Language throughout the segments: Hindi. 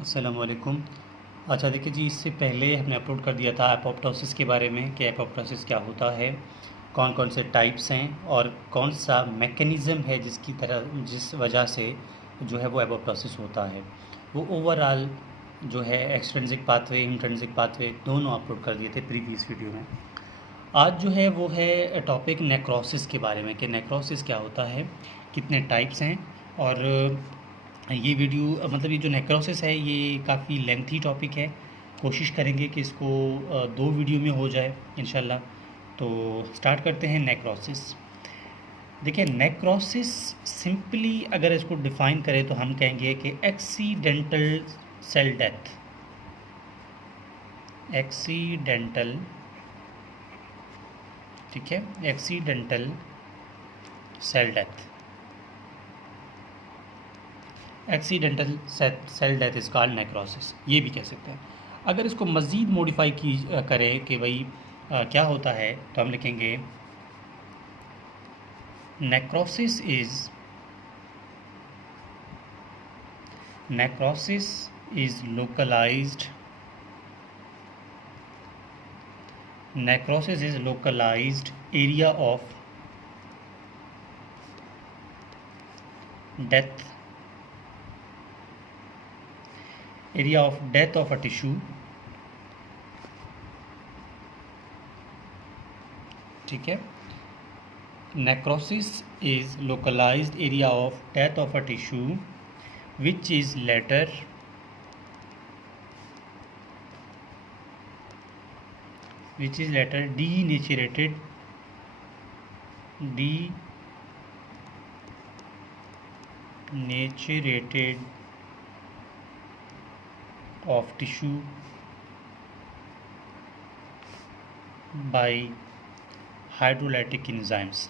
अस्सलामुअलैकुम। अच्छा देखिए जी, इससे पहले हमने अपलोड कर दिया था एपोप्टोसिस के बारे में कि एपोप्टोसिस क्या होता है, कौन कौन से टाइप्स हैं और कौन सा मैकेनिज़्म है जिस वजह से जो है वो एपोप्टोसिस होता है। वो ओवरऑल जो है एक्सट्रिंसिक पाथवे इंट्रिंसिक पाथवे दोनों अपलोड कर दिए थे प्रीवियस वीडियो में। आज जो है वो है टॉपिक नेक्रोसिस के बारे में कि नेक्रोसिस क्या होता है, कितने टाइप्स हैं। और ये वीडियो मतलब ये जो नेक्रोसिस है ये काफ़ी लेंथी टॉपिक है। कोशिश करेंगे कि इसको 2 वीडियो में हो जाए इंशाल्लाह। तो स्टार्ट करते हैं नेक्रोसिस। देखिए नेक्रोसिस सिंपली अगर इसको डिफ़ाइन करें तो हम कहेंगे कि एक्सीडेंटल सेल डेथ। एक्सीडेंटल, ठीक है, accidental cell death. Accidental cell death is called necrosis, ये भी कह सकते हैं। अगर इसको मज़ीद मॉडिफाई करें कि भाई क्या होता है, तो हम लिखेंगे necrosis is localised area of death of a tissue, ठीक है। Necrosis is localised area of death of a tissue which is later denaturated of tissue by hydrolytic enzymes।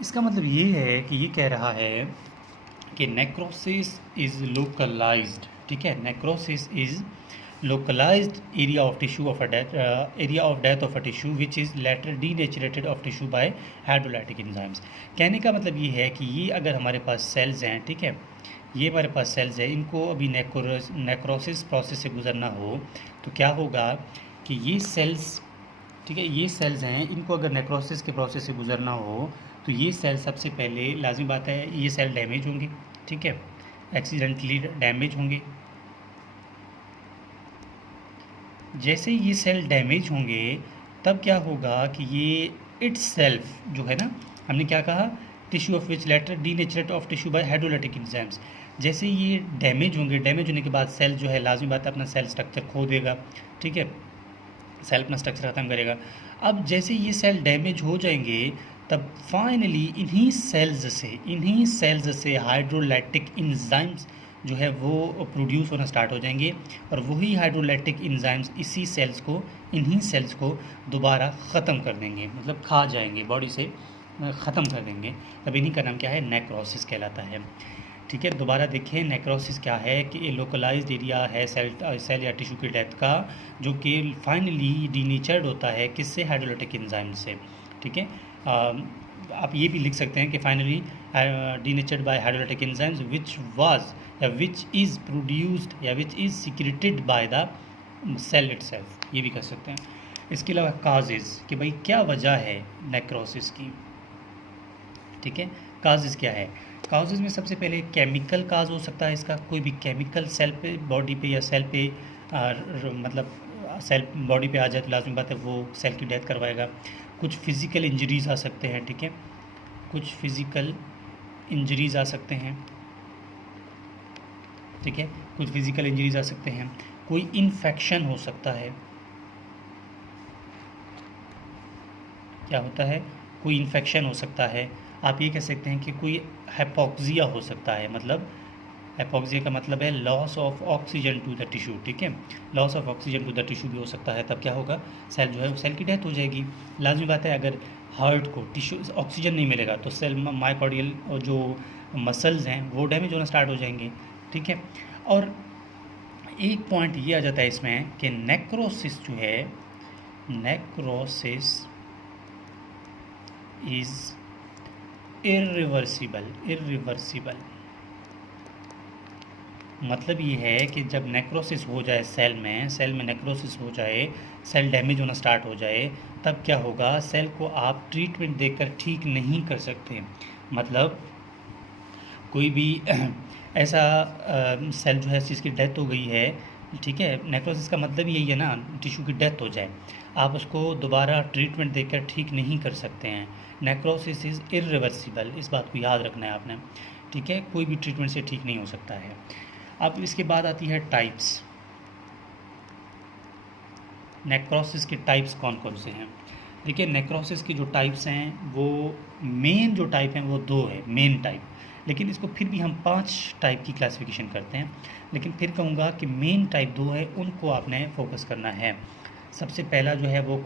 इसका मतलब ये है कि ये कह रहा है कि नेक्रोसिस इज़ लोकलाइज्ड, ठीक है। Necrosis is localized area of tissue of a death area of death of a tissue which is later denaturated of tissue by hydrolytic enzymes। कहने का मतलब ये है कि ये अगर हमारे पास सेल्स हैं, ठीक है, ये हमारे पास सेल्स हैं, इनको अभी नेक्रोसिस प्रोसेस से गुजरना हो तो क्या होगा कि ये सेल्स, ठीक है, ये सेल्स हैं, इनको अगर नेक्रोसिस के प्रोसेस से गुजरना हो तो ये सेल सबसे पहले लाजमी बात है ये सेल डैमेज होंगे, ठीक है, एक्सीडेंटली डैमेज होंगे। जैसे ये सेल डैमेज होंगे तब क्या होगा कि ये इट्स सेल्फ जो है ना, हमने क्या कहा, tissue of which later denaturate of tissue by hydrolytic enzymes. जैसे ये डैमेज होंगे, डैमेज होने के बाद सेल जो है लाजमी बात है अपना सेल स्ट्रक्चर खो देगा, ठीक है, सेल अपना स्ट्रक्चर ख़त्म करेगा। अब जैसे ये सेल डैमेज हो जाएंगे तब फाइनली इन्हीं सेल्स से हाइड्रोलाइटिक एंजाइम्स जो है वो प्रोड्यूस होना स्टार्ट हो जाएंगे और वही हाइड्रोलाइटिक एंजाइम्स इन्हीं सेल्स को दोबारा ख़त्म कर देंगे, मतलब खा जाएंगे, बॉडी से ख़त्म कर देंगे। तब इन्हीं का नाम क्या है, नेक्रोसिस कहलाता है, ठीक है। दोबारा देखें नेक्रोसिस क्या है कि ये लोकलाइज्ड एरिया है सेल या टिश्यू की डेथ का जो कि फाइनली डीनेचर्ड होता है किससे, हाइड्रोलाइटिक एंजाइम से, ठीक है। आप ये भी लिख सकते हैं कि finally denatured by hydrolytic enzymes which is produced या which is secreted by the cell itself, ये भी कर सकते हैं। इसके अलावा काजेज़ कि भाई क्या वजह है नेक्रोसिस की, ठीक है। काजेज़ क्या है, काजेज़ में सबसे पहले केमिकल काज हो सकता है इसका, कोई भी केमिकल सेल पे, बॉडी पे या सेल पे मतलब सेल बॉडी पे आ जाए तो लाजमी बात है वो सेल की डेथ करवाएगा। कुछ फिज़िकल इंजरीज़ आ सकते हैं, ठीक है, कुछ फिज़िकल इंजरीज़ आ सकते हैं, ठीक है, कुछ फिज़िकल इंजरीज़ आ सकते हैं। कोई इन्फेक्शन हो सकता है, क्या होता है, कोई इन्फेक्शन हो सकता है। आप ये कह सकते हैं कि कोई हाइपोक्सिया हो सकता है, मतलब हाइपोक्सिया का मतलब है loss of oxygen to the tissue, ठीक है, loss of oxygen to the tissue भी हो सकता है। तब क्या होगा, सेल जो है सेल की डेथ हो जाएगी। लाजमी बात है अगर हार्ट को टिश्यू ऑक्सीजन नहीं मिलेगा तो सेल मायोकार्डियल और जो मसल्स हैं वो डैमेज होना स्टार्ट हो जाएंगे, ठीक है। और एक पॉइंट ये आ जाता है इसमें कि नेक्रोसिस जो है, नेक्रोसिस इज़ इरिवर्सिबल, इरिवर्सिबल मतलब ये है कि जब नेक्रोसिस हो जाए सेल में नेक्रोसिस हो जाए, सेल डैमेज होना स्टार्ट हो जाए, तब क्या होगा, सेल को आप ट्रीटमेंट देकर ठीक नहीं कर सकते। मतलब कोई भी ऐसा सेल जो है जिसकी डेथ हो गई है, ठीक है, नेक्रोसिस का मतलब यही है ना, टिश्यू की डेथ हो जाए, आप उसको दोबारा ट्रीटमेंट देकर ठीक नहीं कर सकते हैं। नेक्रोसिस इज़ इरिवर्सिबल, इस बात को याद रखना है आपने, ठीक है, कोई भी ट्रीटमेंट से ठीक नहीं हो सकता है। अब इसके बाद आती है टाइप्स। नेक्रोसिस के टाइप्स कौन कौन से हैं? देखिए, नेक्रोसिस की जो टाइप्स हैं वो मेन जो टाइप हैं वो दो है, मेन टाइप, लेकिन इसको फिर भी हम 5 टाइप की क्लासिफिकेशन करते हैं, लेकिन फिर कहूँगा कि मेन टाइप 2 है, उनको आपने फोकस करना है। सबसे पहला जो है वो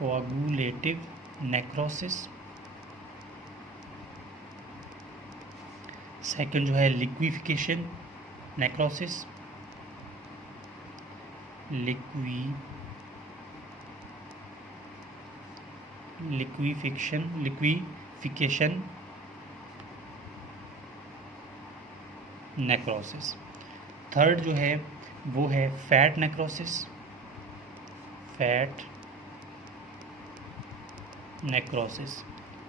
कोगुलेटिव नेक्रोसिस, सेकंड जो है liquefaction necrosis, liquefaction necrosis. Third जो है वो है fat necrosis,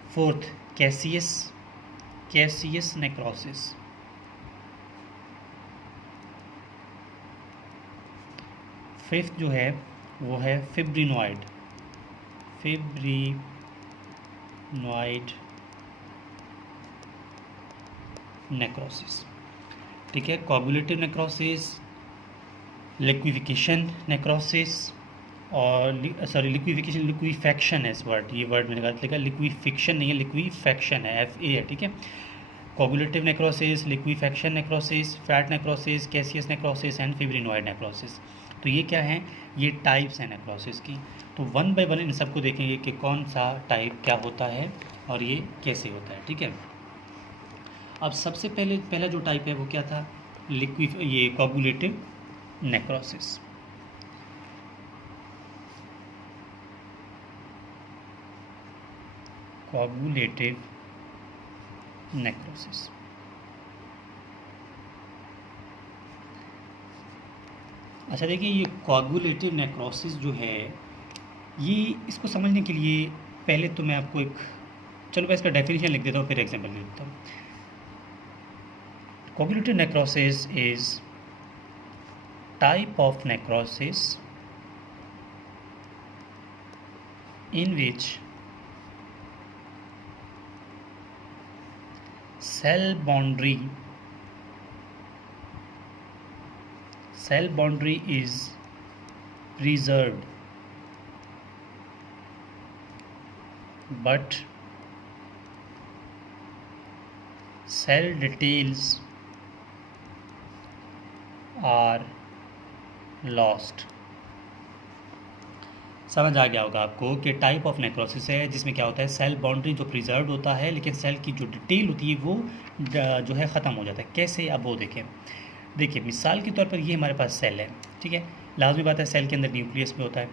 fourth Cassius necrosis. Fifth जो है वो है फिब्रिनॉइड नेक्रोसिस, ठीक है। कोगुलेटिव नेक्रोसिस, लिक्विफिकेशन नेक्रोसिस और लिक्विफैक्शन है इस वर्ड, ये वर्ड मैंने गलत लिखा, लिक्विफिक्शन नहीं है, लिक्विफैक्शन है, FA है, ठीक है। Coagulative necrosis, liquefaction necrosis, fat necrosis, Cassius necrosis and fibrinoid necrosis. तो ये क्या हैं, ये टाइप्स हैं नेक्रोसिस की। तो वन बाय वन इन सबको देखेंगे कि कौन सा टाइप क्या होता है और ये कैसे होता है, ठीक है। अब सबसे पहला जो टाइप है वो क्या था, ये कोगुलेटिव नेक्रोसिस। कोगुलेटिव नेक्रोसिस, अच्छा देखिए, ये कोगुलेटिव नेक्रोसिस जो है, ये इसको समझने के लिए पहले तो मैं आपको चलो मैं इसका डेफिनेशन लिख देता हूँ, फिर एग्जाम्पल लिख देता हूँ। Coagulative necrosis is type of necrosis in which cell boundary is preserved but cell details are lost। समझ आ गया होगा आपको कि टाइप ऑफ नेक्रोसिस है जिसमें क्या होता है, सेल बाउंड्री जो प्रिजर्व होता है लेकिन सेल की जो डिटेल होती है वो जो है ख़त्म हो जाता है। कैसे, अब वो देखिए मिसाल के तौर पर ये हमारे पास सेल है, ठीक है, लाजमी बात है सेल के अंदर न्यूक्लियस भी होता है,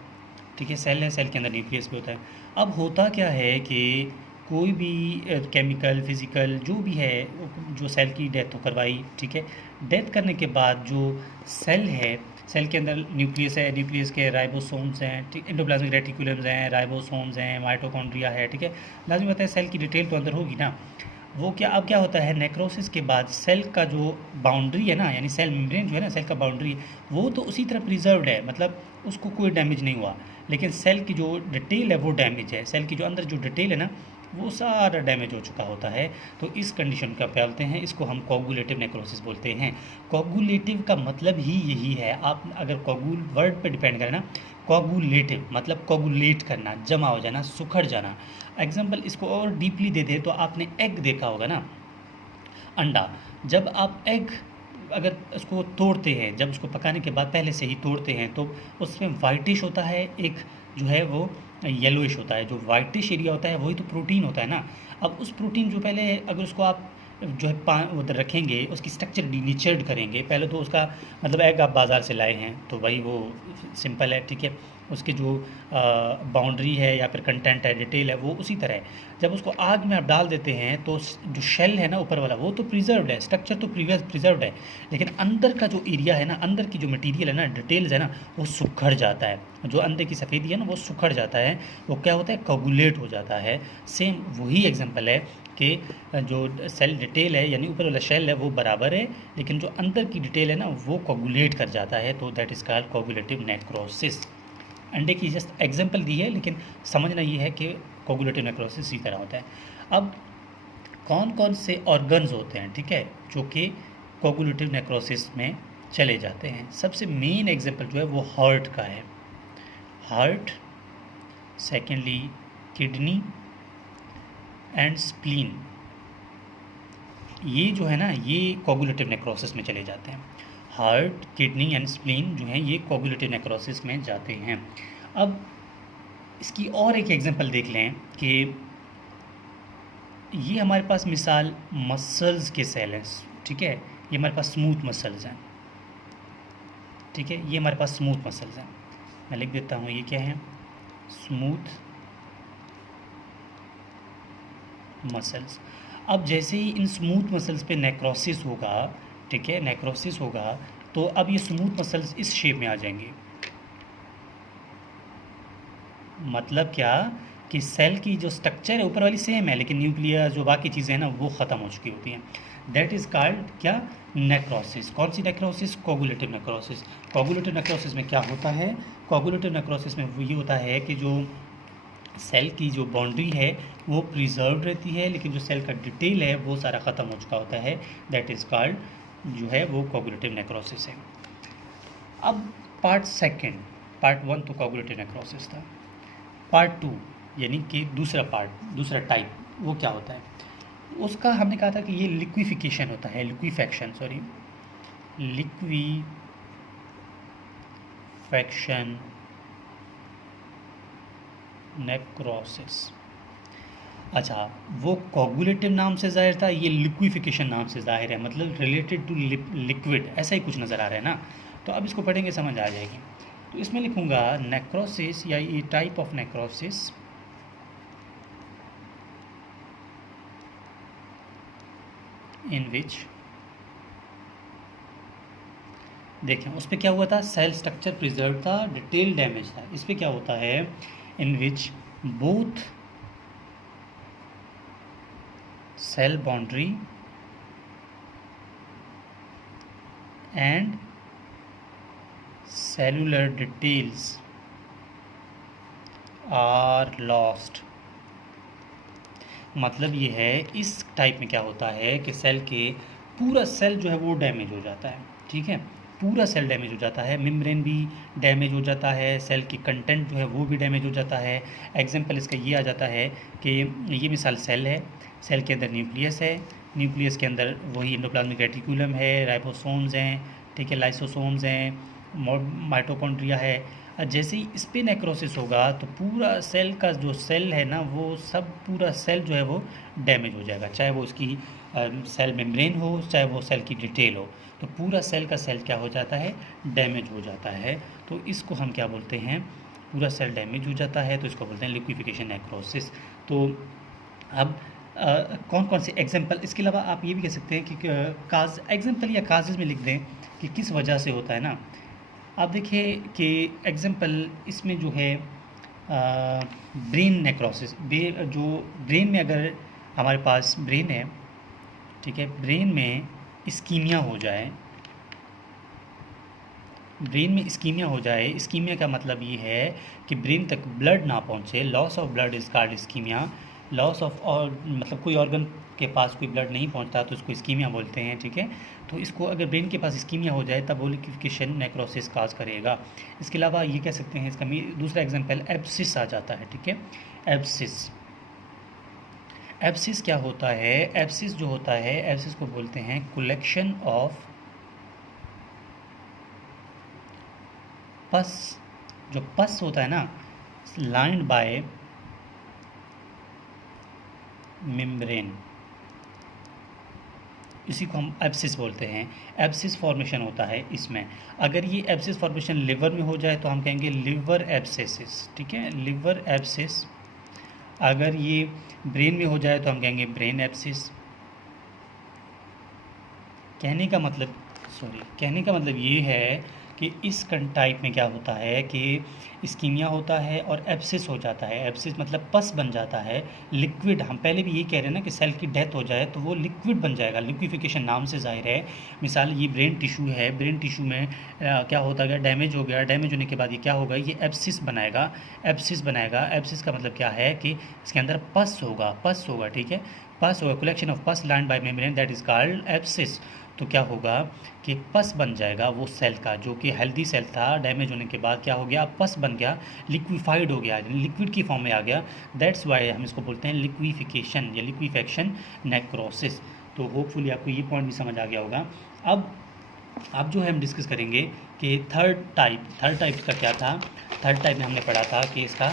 ठीक है, सेल है, सेल के अंदर न्यूक्लियस भी होता है। अब होता क्या है कि कोई भी केमिकल फिज़िकल जो भी है, जो सेल की डेथ करवाई, ठीक है, डेथ करने के बाद जो सेल है, सेल के अंदर न्यूक्लियस है, न्यूक्लियस के राइबोसोम्स हैं, ठीक, एंडोप्लाज्मिक रेटिकुलम्स हैं, राइबोसोम्स हैं, माइटोकॉन्ड्रिया है, ठीक है, लाजमी बात है सेल की डिटेल तो अंदर होगी ना। वो क्या, अब क्या होता है, नेक्रोसिस के बाद सेल का जो बाउंड्री है ना, यानी सेल मेम्ब्रेन जो है ना, सेल का बाउंड्री, वो तो उसी तरह प्रिजर्व्ड है, मतलब उसको कोई डैमेज नहीं हुआ, लेकिन सेल की जो डिटेल है वो डैमेज है, सेल की जो अंदर जो डिटेल है ना वो सारा डैमेज हो चुका होता है। तो इस कंडीशन का बोलते हैं, इसको हम कोगुलेटिव नेक्रोसिस बोलते हैं। कोगुलेटिव का मतलब ही यही है, आप अगर कोगुल वर्ड पे डिपेंड करें ना, कोगुलेटिव मतलब कोगुलेट करना, जमा हो जाना, सुखड़ जाना। एग्जाम्पल इसको और डीपली दे दे तो आपने एग देखा होगा ना, अंडा, जब आप एग अगर उसको तोड़ते हैं, जब उसको पकाने के बाद पहले से ही तोड़ते हैं तो उसमें वाइटिश होता है, एक जो है वो येलोइश होता है, जो वाइटिश एरिया होता है वही तो प्रोटीन होता है ना। अब उस प्रोटीन जो पहले अगर उसको आप जो है उधर रखेंगे, उसकी स्ट्रक्चर डिनेचर्ड करेंगे, पहले तो उसका मतलब एग आप बाज़ार से लाए हैं तो भाई वो सिंपल है, ठीक है, उसके जो बाउंड्री है या फिर कंटेंट है, डिटेल है, वो उसी तरह है। जब उसको आग में आप डाल देते हैं तो जो शेल है ना ऊपर वाला, वो तो प्रिजर्व्ड है, स्ट्रक्चर तो प्रिजर्व्ड है, लेकिन अंदर का जो एरिया है ना, अंदर की जो मटेरियल है ना, डिटेल्स है ना, वो सुखड़ जाता है। जो अंदर की सफ़ेदी है ना, वो सुखड़ जाता है, वो क्या होता है, कोगुलेट हो जाता है। सेम वही एग्जांपल है कि जो सेल डिटेल है यानी ऊपर वाला शेल है वो बराबर है, लेकिन जो अंदर की डिटेल है ना वो कोगुलेट कर जाता है, तो that is called coagulative necrosis. अंडे की जस्ट एग्जांपल दी है, लेकिन समझना ये है कि कोगुलेटिव नेक्रोसिस इसी तरह होता है। अब कौन कौन से ऑर्गन्स होते हैं, ठीक है, जो कि कोगुलेटिव नेक्रोसिस में चले जाते हैं। सबसे मेन एग्जांपल जो है वो हार्ट का है, heart, secondly kidney and spleen. ये जो है ना, ये कोगुलेटिव नेक्रोसिस में चले जाते हैं। हार्ट, किडनी एंड स्प्लीन जो हैं ये कोगुलेटिव नेक्रोसिस में जाते हैं। अब इसकी और एक एग्जांपल देख लें कि ये हमारे पास मिसाल मसल्स के सेल हैं, ठीक है, ये हमारे पास स्मूथ मसल्स हैं, ठीक है, ये हमारे पास स्मूथ मसल्स हैं। मैं लिख देता हूँ ये क्या है, स्मूथ मसल्स। अब जैसे ही इन स्मूथ मसल्स पे नेक्रोसिस होगा, ठीक है, नेक्रोसिस होगा, तो अब ये स्मूथ मसल्स इस शेप में आ जाएंगे। मतलब क्या कि सेल की जो स्ट्रक्चर है ऊपर वाली सेम है, लेकिन न्यूक्लियस जो बाकी चीज़ें हैं ना वो ख़त्म हो चुकी होती हैं। दैट इज़ कॉल्ड क्या, नेक्रोसिस। कौन सी necrosis, coagulative necrosis. Coagulative necrosis में क्या होता है, कोगुलेटिव नेक्रोसिस में वो ये होता है कि जो सेल की जो बाउंड्री है वो प्रिजर्व रहती है, लेकिन जो सेल का डिटेल है वो सारा ख़त्म हो चुका होता है। दैट इज़ कॉल्ड जो है वो कोगुलेटिव नेक्रोसिस है। अब पार्ट सेकंड, पार्ट वन तो कोगुलेटिव नेक्रोसिस था, पार्ट टू यानी कि दूसरा टाइप वो क्या होता है, उसका हमने कहा था कि ये लिक्विफिकेशन होता है, लिक्विफैक्शन नेक्रोसिस। अच्छा, वो कोगुलेटिव नाम से ज़ाहिर था, ये लिक्विफिकेशन नाम से ज़ाहिर है, मतलब रिलेटेड टू लिक्विड, ऐसा ही कुछ नज़र आ रहा है ना। तो अब इसको पढ़ेंगे समझ आ जाएगी। तो इसमें लिखूँगा नेक्रोसिस या ये type of necrosis in which, देखें उस पर क्या हुआ था, सेल स्ट्रक्चर प्रिजर्व था, डिटेल डैमेज था। इस पर क्या होता है, in which both cell boundary and cellular details are lost। मतलब ये है, इस टाइप में क्या होता है कि सेल के पूरा सेल जो है वो डैमेज हो जाता है, ठीक है, पूरा सेल डैमेज हो जाता है, मेम्ब्रेन भी डैमेज हो जाता है, सेल की कंटेंट जो है वो भी डैमेज हो जाता है। एग्जांपल इसका ये आ जाता है कि ये मिसाल सेल है, सेल के अंदर न्यूक्लियस है, न्यूक्लियस के अंदर वही एंडोप्लाज्मिक रेटिकुलम है, राइबोसोम्स हैं, ठीक है, लाइसोसोम्स हैं, माइटोकॉन्ड्रिया है। जैसे ही इस पे नेक्रोसिस होगा तो पूरा सेल का जो सेल है ना वो सब, पूरा सेल जो है वो डैमेज हो जाएगा, चाहे वो उसकी सेल मेम्ब्रेन हो, चाहे वो सेल की डिटेल हो, तो पूरा सेल का सेल क्या हो जाता है, डैमेज हो जाता है। तो इसको हम क्या बोलते हैं, पूरा सेल डैमेज हो जाता है, तो इसको बोलते हैं लिक्विफिकेशन नेक्रोसिस। तो अब कौन कौन से एग्जांपल, इसके अलावा आप ये भी कह सकते हैं कि काज एग्जांपल या काजेज़ में लिख दें कि किस वजह से होता है ना। आप देखिए कि एग्जांपल इसमें जो है ब्रेन नेक्रोसिस, जो ब्रेन में अगर हमारे पास ब्रेन है, ठीक है, ब्रेन में इस्कीमिया हो जाए, ब्रेन में इस्कीमिया हो जाए, इस्कीमिया का मतलब ये है कि ब्रेन तक ब्लड ना पहुँचे, loss of blood is called ischaemia. Loss of, और मतलब कोई ऑर्गन के पास कोई ब्लड नहीं पहुंचता तो उसको इस्कीमिया बोलते हैं, ठीक है। तो इसको अगर ब्रेन के पास इस्कीमिया हो जाए तब वो लिक्विफिकेशन नेक्रोसिस काज करेगा। इसके अलावा ये कह सकते हैं, इसका दूसरा एग्जांपल एब्सिस आ जाता है, ठीक है, एब्सिस। एब्सिस क्या होता है, एब्सिस जो होता है, एब्सिस को बोलते हैं कलेक्शन ऑफ पस। जो पस होता है ना, लाइंड बाय मेम्ब्रेन, इसी को हम एब्सिस बोलते हैं। एब्सिस फॉर्मेशन होता है इसमें। अगर ये एब्सिस फॉर्मेशन लिवर में हो जाए तो हम कहेंगे लिवर एब्सेसिस, ठीक है, लिवर एब्सिस। अगर ये ब्रेन में हो जाए तो हम कहेंगे ब्रेन एब्सिस। कहने का मतलब ये है कि इस टाइप में क्या होता है कि इस्कीमिया होता है और एब्सिस हो जाता है। एब्सिस मतलब पस बन जाता है, लिक्विड। हम पहले भी ये कह रहे हैं ना कि सेल की डेथ हो जाए तो वो लिक्विड बन जाएगा, लिक्विफिकेशन नाम से ज़ाहिर है। मिसाल ये ब्रेन टिश्यू है, ब्रेन टिश्यू में क्या होता गया, डैमेज हो गया, डैमेज होने के बाद ये क्या होगा, ये एब्सिस बनाएगा। एब्सिस का मतलब क्या है कि इसके अंदर पस होगा, ठीक है, पस होगा, कलेक्शन ऑफ पस land bye membrane that is called abscess. तो क्या होगा कि पस बन जाएगा वो सेल का, जो कि हेल्दी सेल था, डैमेज होने के बाद क्या हो गया, पस बन गया, लिक्विफाइड हो गया, लिक्विड की फॉर्म में आ गया। दैट्स वाई हम इसको बोलते हैं लिक्विफिकेशन या लिक्विफेक्शन नेक्रोसिस। तो होपफुली आपको ये पॉइंट भी समझ आ गया होगा। अब जो है हम डिस्कस करेंगे कि थर्ड टाइप का क्या था। थर्ड टाइप में हमने पढ़ा था कि इसका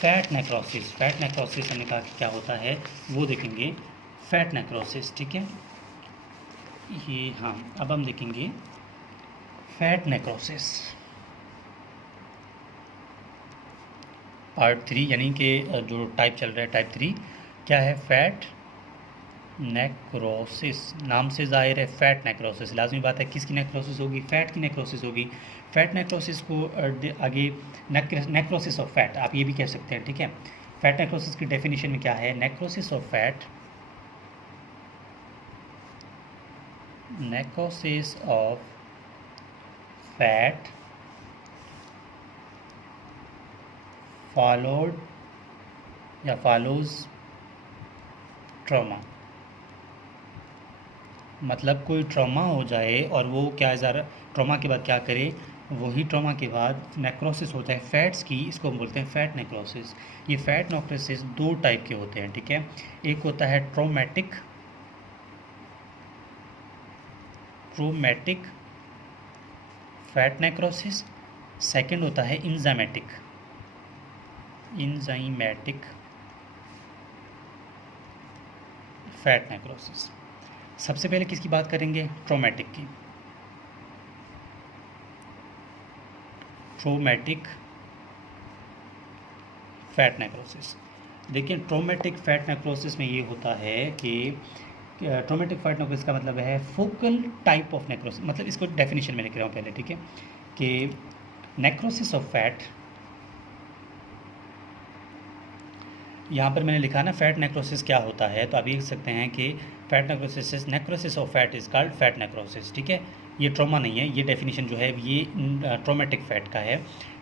फैट नेक्रोसिस हमने कहा कि क्या होता है वो देखेंगे, फैट नेक्रोसिस, ठीक है। ये हाँ, अब हम देखेंगे फैट नेक्रोसिस पार्ट 3, यानी कि जो टाइप चल रहा है टाइप 3 क्या है, फैट नेक्रोसिस। नाम से जाहिर है फैट नेक्रोसिस, लाजमी बात है किसकी नेक्रोसिस होगी, फैट की नेक्रोसिस होगी। फैट नेक्रोसिस को आगे नेक्रोसिस ऑफ फैट आप ये भी कह सकते हैं, ठीक है। फैट नेक्रोसिस की डेफिनेशन में क्या है, necrosis of fat, necrosis of fat followed या follows trauma। मतलब कोई ट्रॉमा हो जाए और वो क्या है, ट्रॉमा के बाद क्या करे, वही ट्रॉमा के बाद नेक्रोसिस होता है फैट्स की, इसको हम बोलते हैं फैट नेक्रोसिस। ये फैट नेक्रोसिस दो टाइप के होते हैं, ठीक है। एक होता है ट्रोमेटिक फैट नेक्रोसिस, सेकंड होता है इंजाइमेटिक फैट नेक्रोसिस। सबसे पहले किसकी बात करेंगे, ट्रोमेटिक की। ट्रोमेटिक फैट नेक्रोसिस, देखिए ट्रोमेटिक फैट नेक्रोसिस में ये होता है कि ट्रोमेटिक फैट नेक्रोसिस का मतलब है फोकल टाइप ऑफ नेक्रोसिस। मतलब इसको डेफिनेशन में लिख रहा हूँ पहले, ठीक है, कि नेक्रोसिस ऑफ फैट, यहाँ पर मैंने लिखा ना फैट नेक्रोसिस क्या होता है, तो आप लिख सकते हैं कि fat necrosis of fat is called fat necrosis, ठीक है। ये ट्रॉमा नहीं है, ये डेफिनेशन जो है ये ट्रोमेटिक फैट का है।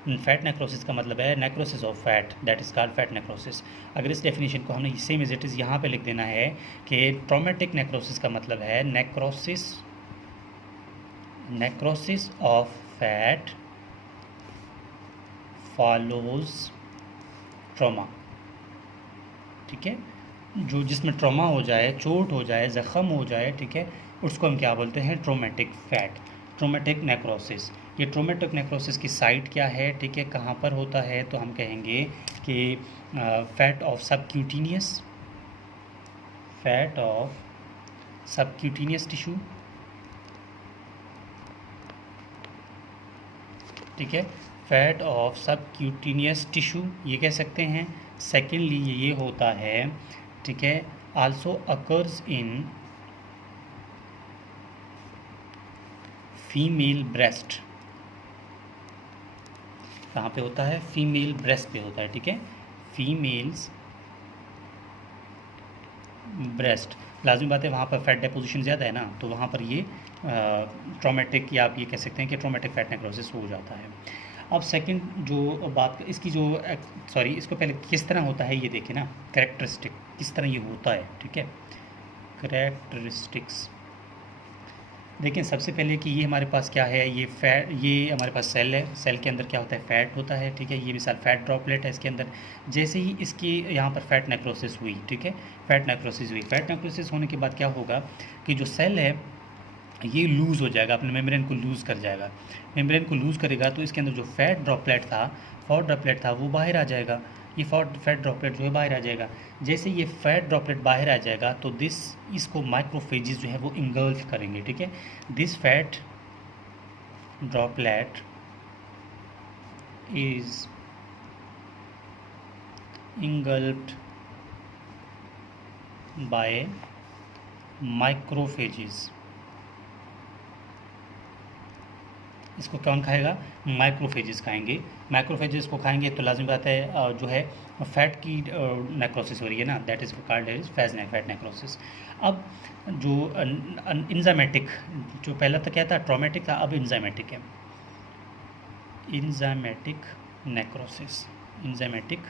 फैट नेक्रोसिस का मतलब है necrosis of fat, that is called fat necrosis. अगर इस डेफिनेशन को हमने सेम एज इट इज़ यहाँ पे लिख देना है कि ट्रोमेटिक नेक्रोसिस का मतलब है necrosis of fat follows trauma, ठीक है। जो जिसमें ट्रॉमा हो जाए, चोट हो जाए, ज़ख़म हो जाए, ठीक है, उसको हम क्या बोलते हैं, ट्रोमेटिक फैट, ट्रोमेटिक नेक्रोसिस। ये ट्रोमेटिक नेक्रोसिस की साइट क्या है, ठीक है, कहाँ पर होता है, तो हम कहेंगे कि फैट ऑफ सबक्यूटेनियस टिश्यू, ठीक है, फैट ऑफ सबक्यूटेनियस टिश्यू ये कह सकते हैं। सेकेंडली ये होता है, ठीक है, also occurs in female breast. कहाँ पे होता है, फीमेल ब्रेस्ट पे होता है, ठीक है, फीमेल्स ब्रेस्ट। लाजमी बात है वहाँ पर फैट डेपोजिशन ज़्यादा है ना, तो वहाँ पर ये ट्रोमेटिक या आप ये कह सकते हैं कि ट्रोमेटिक फैट नेक्रोसिस हो जाता है। अब सेकंड जो बात इसकी जो इसको पहले किस तरह होता है ये देखें ना, कैरेक्टरिस्टिक किस तरह ये होता है, ठीक है, कैरेक्टरिस्टिक्स देखें। सबसे पहले कि ये हमारे पास क्या है, ये हमारे पास सेल है, सेल के अंदर क्या होता है, फैट होता है, ठीक है। ये मिसाल फैट ड्रॉपलेट है इसके अंदर। जैसे ही इसकी यहाँ पर फैट नेक्रोसिस हुई, ठीक है, फैट नेक्रोसिस होने के बाद क्या होगा कि जो सेल है ये लूज़ हो जाएगा, अपने मेम्ब्रेन को लूज़ कर जाएगा। मेम्ब्रेन को लूज़ करेगा तो इसके अंदर जो फैट ड्रॉपलेट था वो बाहर आ जाएगा। ये फैट ड्रॉपलेट जो है बाहर आ जाएगा। जैसे ये फैट ड्रॉपलेट बाहर आ जाएगा तो इसको माइक्रोफेजेस जो है वो इंगल्फ करेंगे, ठीक है। This fat droplet is engulfed by macrophages। इसको कौन खाएगा? माइक्रोफेजेस खाएंगे। माइक्रोफेजेस को खाएंगे तो लाजमी बात है जो है फैट की नेक्रोसिस हो रही है ना, that is called as fat necrosis. अब जो इंजाइमेटिक, जो पहला तो क्या था, ट्रॉमेटिक था, अब इंजाइमेटिक है। इंजाइमेटिक नेक्रोसिस, इंजाइमेटिक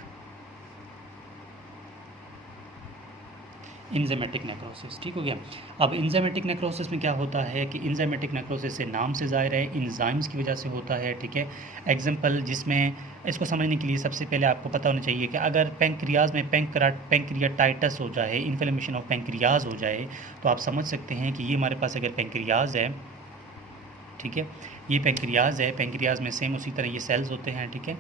नेक्रोसिस, ठीक हो गया। अब इंजाइमेटिक नेक्रोसिस में क्या होता है कि इंजाइमेटिक नेक्रोसिस से नाम से ज़ाहिर है इंजाइम्स की वजह से होता है, ठीक है। एग्जांपल जिसमें इसको समझने के लिए सबसे पहले आपको पता होना चाहिए कि अगर पेंक्रियाज में पेंक्रियाटाइटिस हो जाए, इन्फ्लेमेशन ऑफ पेंक्रियाज हो जाए, तो आप समझ सकते हैं कि ये हमारे पास अगर पेंक्रियाज है, ठीक है, ये पेंक्रियाज है, पेंक्रियाज में सेम उसी तरह ये सेल्स होते हैं, ठीक है।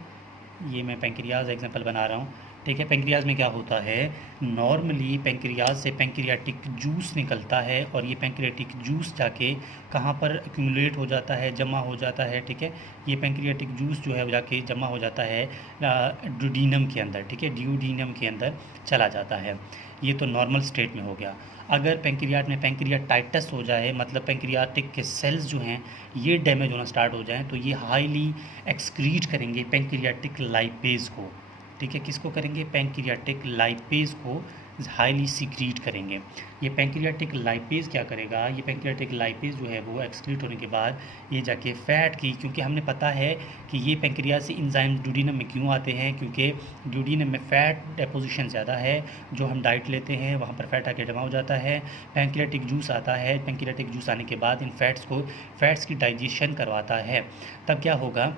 ये मैं पेंक्रियाज एग्जांपल बना रहा हूँ, ठीक है। पेंक्रियाज में क्या होता है, नॉर्मली पेंक्रियाज से पेंक्रियाटिक जूस निकलता है और ये पेंक्रियाटिक जूस जाके कहाँ पर एक्यूमुलेट हो जाता है, जमा हो जाता है, ठीक है। ये पेंक्रियाटिक जूस जो है जाके जमा हो जाता है ड्यूडीनम के अंदर, ठीक है, ड्यूडीनम के अंदर चला जाता है। ये तो नॉर्मल स्टेट में हो गया। अगर पेंक्रियाट में पेंक्रियाटाइटिस हो जाए, मतलब पेंक्रियाटिक के सेल्स जो हैं ये डैमेज होना स्टार्ट हो जाएं, तो ये हाईली एक्सक्रीट करेंगे पेंक्रियाटिक लाइपेज को, ठीक है। किसको करेंगे? पेंक्रियाटिक लाइपेज को हाईली सीक्रीट करेंगे। ये पेंक्रियाटिक लाइपेज क्या करेगा, ये पेंक्रियाटिक लाइपेज जो है वो एक्सक्रीट होने के बाद ये जाके फैट की, क्योंकि हमने पता है कि ये पेंक्रियाज से इंजाइम ड्यूडीनम में क्यों आते हैं, क्योंकि ड्यूडीनम में फ़ैट डेपोजिशन ज़्यादा है, जो हम डाइट लेते हैं वहाँ पर फैट आके जमा हो जाता है। पेंक्रियाटिक जूस आता है, पेंक्रियाटिक जूस आने के बाद इन फैट्स की डाइजेशन करवाता है। तब क्या होगा,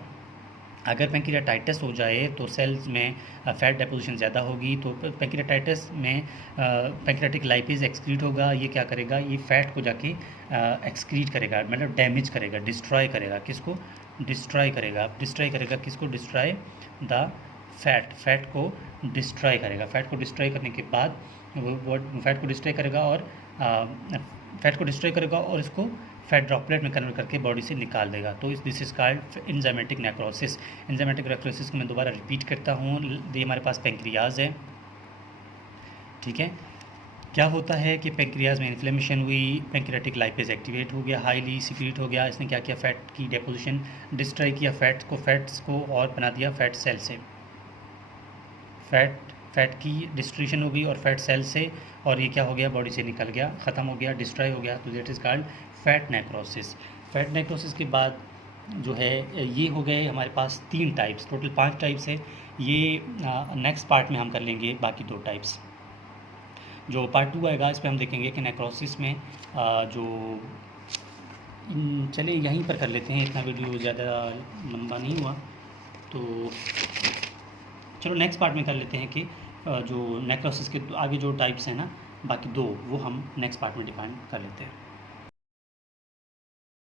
अगर पेंक्रियाटाइटिस हो जाए तो सेल्स में फ़ैट डेपोजिशन ज़्यादा होगी, तो पेंक्रियाटाइटिस में पेंक्रियाटिक लाइपेज एक्सक्रीट होगा। ये क्या करेगा, ये फ़ैट को जाके एक्सक्रीट करेगा, मतलब डैमेज करेगा, डिस्ट्रॉय करेगा। किसको डिस्ट्रॉय करेगा? किसको डिस्ट्रॉय? द फैट को डिस्ट्रॉय करेगा। फैट को डिस्ट्रॉय करने के बाद वो फैट को डिस्ट्रॉय करेगा और इसको फैट ड्रॉपलेट में कन्वर्ट करके बॉडी से निकाल देगा। तो this is called enzymatic necrosis. Enzymatic necrosis को मैं दोबारा रिपीट करता हूँ। ये हमारे पास पेंक्रियाज है, ठीक है। क्या होता है कि पेंक्रियाज में इन्फ्लेमेशन हुई, पेंक्रियाटिक लाइपेज एक्टिवेट हो गया, हाईली सीक्रेट हो गया। इसने क्या किया, फैट की डेपोजिशन डिस्ट्रॉय किया, फैट्स को और बना दिया फैट सेल से। फैट की डिस्ट्रीब्यूशन हो गई और फैट सेल से, और ये क्या हो गया, बॉडी से निकल गया, ख़त्म हो गया, डिस्ट्रॉय हो गया। तो that is called fat necrosis. Fat necrosis के बाद जो है ये हो गए हमारे पास 3 टाइप्स, टोटल 5 टाइप्स है। ये नेक्स्ट पार्ट में हम कर लेंगे बाकी 2 टाइप्स। जो पार्ट 2 आएगा इस पर हम देखेंगे कि नेक्रोसिस में चले यहीं पर कर लेते हैं, इतना वीडियो ज़्यादा लंबा नहीं हुआ, तो चलो नेक्स्ट पार्ट में कर लेते हैं कि जो नेक्रोसिस के आगे जो टाइप्स हैं ना, बाकी 2 वो हम नेक्स्ट पार्ट में डिफाइन कर लेते हैं।